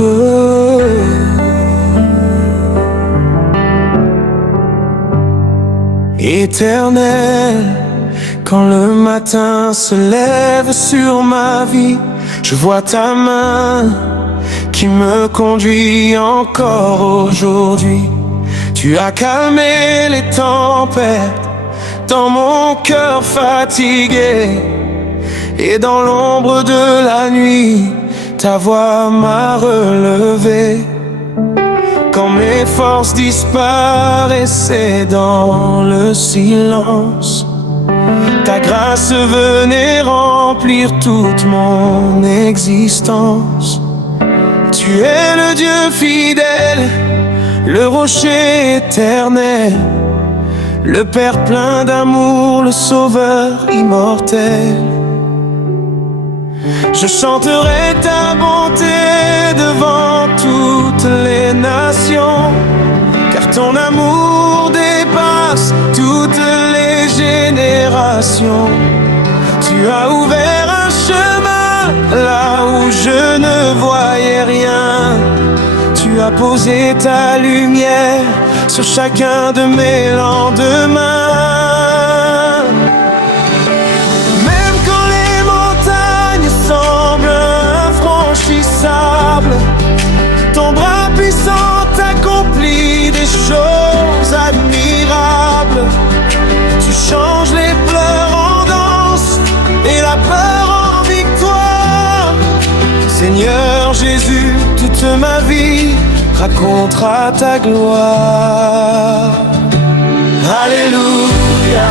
Oh. Éternel, quand le matin se lève sur ma vie, je vois ta main qui me conduit encore aujourd'hui. Tu as calmé les tempêtes dans mon cœur fatigué, et dans l'ombre de la nuit, ta voix m'a relevé. Quand mes forces disparaissaient dans le silence, ta grâce venait remplir toute mon existence. Tu es le Dieu fidèle, le rocher éternel, le Père plein d'amour, le Sauveur immortel. Je chanterai ta bonté devant toutes les nations, car ton amour dépasse toutes les générations. Tu as ouvert un chemin là où je ne voyais rien. Tu as posé ta lumière sur chacun de mes lendemains. Même quand les montagnes semblent infranchissables, ton bras puissant accomplit des choses admirables. Tu changes les pleurs en danse et la peur en victoire. Seigneur Jésus, toute ma vie racontera ta gloire. Alléluia,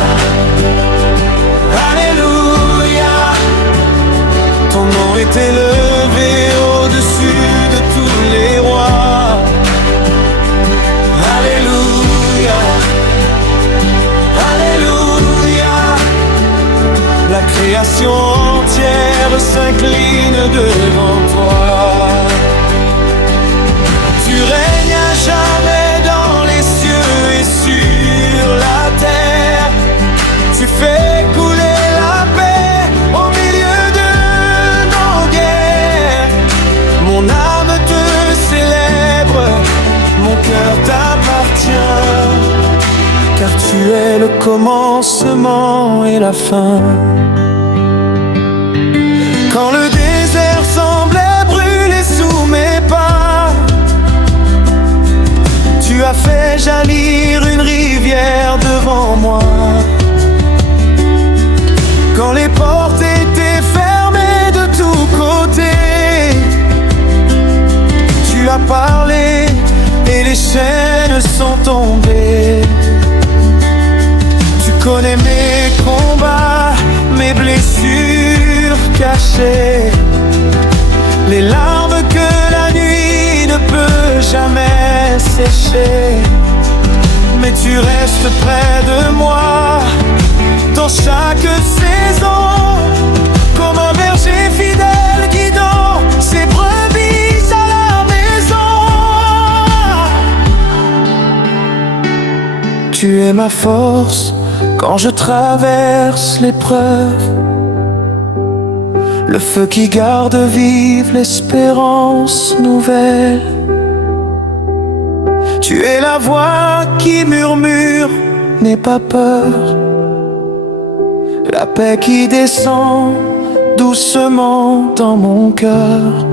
Alléluia. Ton nom est élevé au-dessus de tous les rois. Alléluia, Alléluia. La création entière s'incline devant toi. Tu règnes à jamais dans les cieux et sur la terre. Tu fais couler la paix au milieu de nos guerres. Mon âme te célèbre, mon cœur t'appartient, car tu es le commencement et la fin. Quand le désert semblait brûler sous mes pas, tu as fait jaillir une rivière devant moi. Quand les portes étaient fermées de tous côtés, tu as parlé et les chaînes sont tombées. Tu connais mes combats, mes blessures cachées, les larmes que la nuit ne peut jamais sécher. Mais tu restes près de moi dans chaque saison, comme un berger fidèle guidant ses brebis à la maison. Tu es ma force quand je traverse l'épreuve, le feu qui garde vive l'espérance nouvelle. Tu es la voix qui murmure, n'aie pas peur, la paix qui descend doucement dans mon cœur.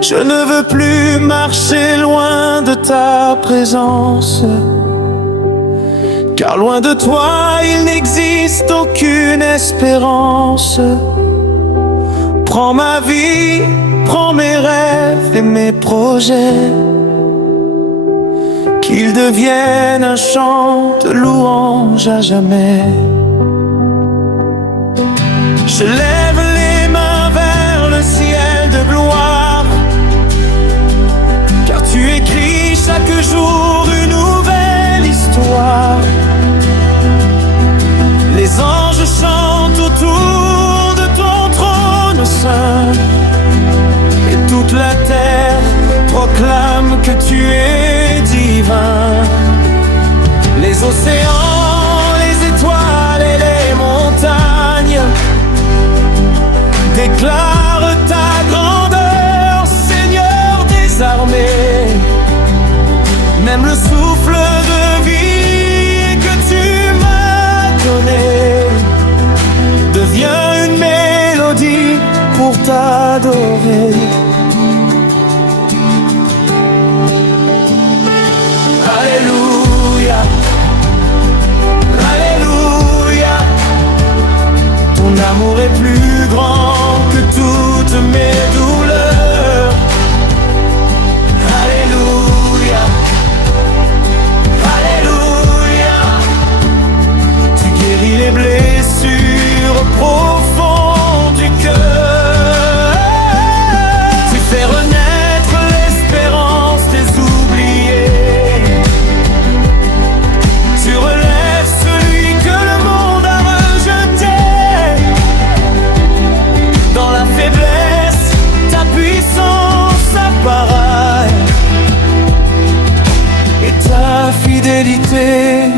Je ne veux plus marcher loin de ta présence, car loin de toi il n'existe aucune espérance. Prends ma vie, prends mes rêves et mes projets, qu'ils deviennent un chant de louange à jamais. Je lève les mains vers le ciel de gloire, car tu écris chaque jour une nouvelle histoire. Les anges chantent autour de ton trône saint, et toute la terre proclame que tu es divin. Les océans, les étoiles et les montagnes déclarent ta grandeur sauvé. Alléluia, Alléluia, ton amour est plus grand que toutes mes douleurs. Alléluia, Alléluia, tu guéris les blessures profondes du cœur. Tu fais renaître l'espérance des oubliés. Tu relèves celui que le monde a rejeté. Dans la faiblesse, ta puissance apparaît. Et ta fidélité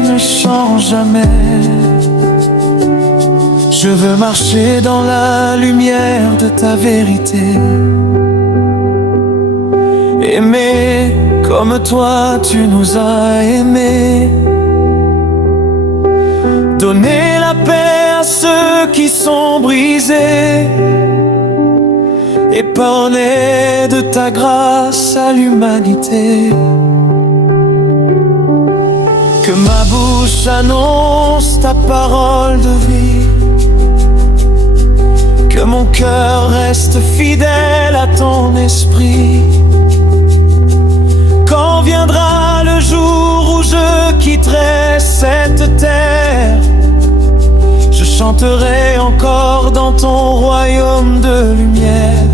ne change jamais. Je veux marcher dans la lumière de ta vérité. Aimer comme toi tu nous as aimés. Donner la paix à ceux qui sont brisés. Et parler de ta grâce à l'humanité. Que ma bouche annonce ta parole de vie. Que mon cœur reste fidèle à ton esprit. Quand viendra le jour où je quitterai cette terre, je chanterai encore dans ton royaume de lumière.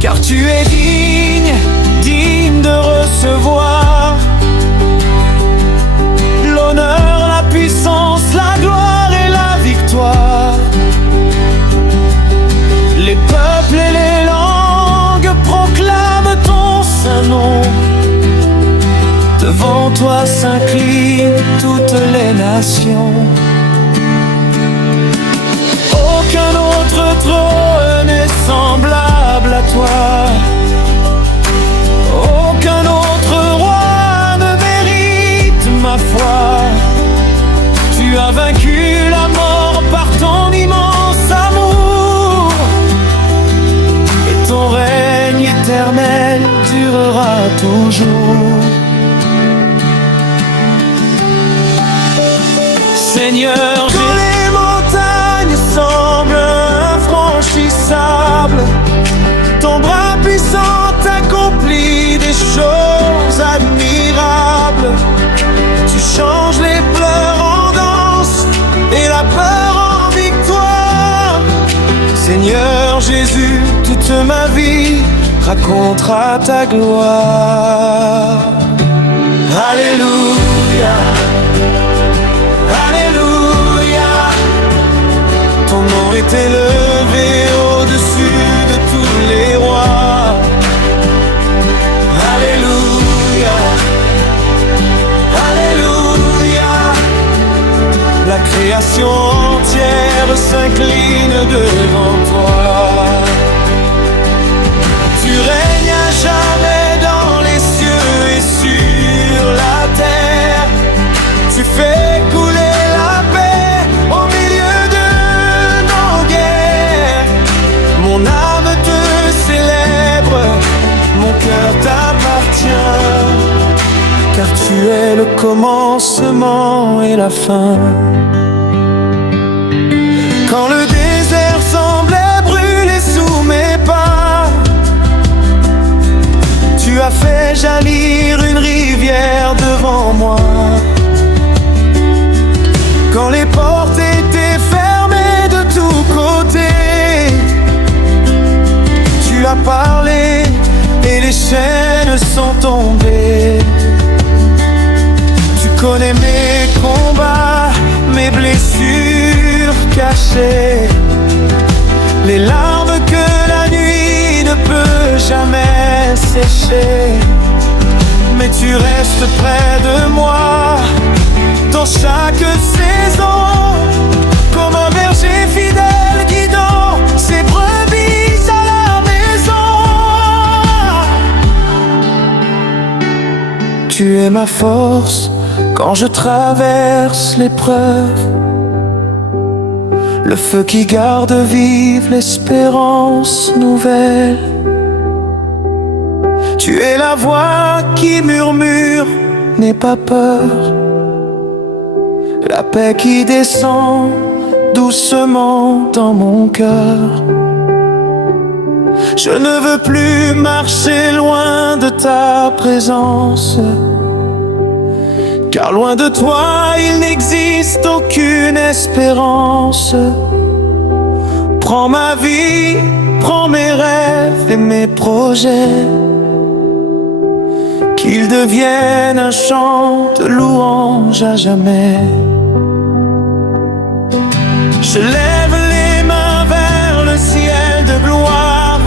Car tu es digne, digne de recevoir l'honneur, la puissance, la gloire et la victoire. Les peuples et les langues proclament ton saint nom. Devant toi s'inclinent toutes les nations. Aucun autre trône n'est semblable à toi. Aucun autre roi ne mérite ma foi. Tu as vaincu la mort par ton immense amour. Et ton règne éternel durera toujours. Seigneur, quand les montagnes semblent infranchissables, ton bras puissant accomplit des choses admirables. Tu changes les pleurs en danse et la peur en victoire. Seigneur Jésus, toute ma vie racontera ta gloire. Alléluia, Alléluia, ton nom est élevé au-dessus de tous les rois. Alléluia, Alléluia, la création entière s'incline devant toi. Tu règnes à jamais dans les cieux et sur la terre. Tu fais couler la paix au milieu de nos guerres. Mon âme te célèbre, mon cœur t'appartient. Car tu es le commencement et la fin. Quand le désert semblait brûler sous mes pas, tu as fait jaillir une rivière devant moi. Quand les portes étaient fermées de tous côtés, tu as parlé et les chaînes sont tombées. Tu connais mes combats, mes blessures cachées, les larmes que la nuit ne peut jamais sécher. Mais tu restes près de moi dans chaque saison, comme un berger fidèle guidant ses brebis à la maison. Tu es ma force quand je traverse l'épreuve, le feu qui garde vive l'espérance nouvelle. Tu es la voix qui murmure, n'aie pas peur, la paix qui descend doucement dans mon cœur. Je ne veux plus marcher loin de ta présence, car loin de toi il n'existe aucune espérance. Prends ma vie, prends mes rêves et mes projets, qu'ils deviennent un chant de louange à jamais. Je lève les mains vers le ciel de gloire,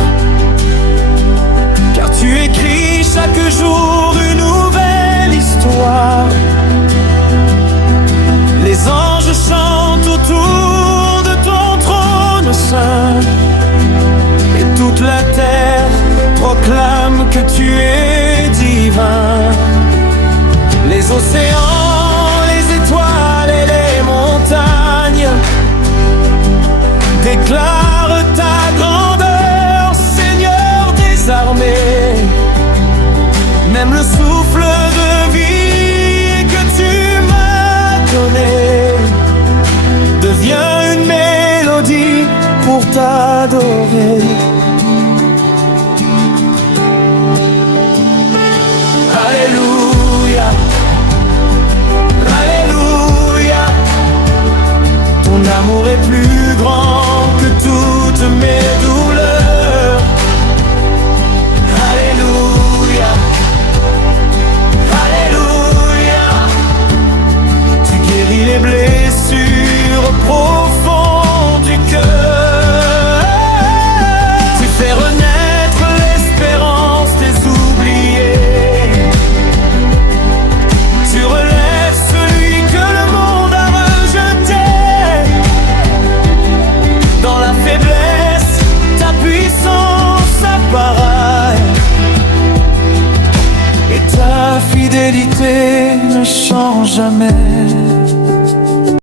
car tu écris chaque jour une nouvelle histoire. Les anges chantent autour de ton trône saint, et toute la terre proclame que tu es divin. Les océans, les étoiles et les montagnes déclarent ta grandeur, Seigneur des armées. Même le souffle de vie que tu m'as donné devient une mélodie pour t'adorer. Alléluia, Alléluia, ton amour est plus grand que toutes mes douleurs. Alléluia, Alléluia, tu guéris les blessures profondes du cœur. Tu fais renaître l'espérance des oubliés. Tu relèves celui que le monde a rejeté. Dans la faiblesse, ta puissance apparaît, et ta fidélité ne change jamais.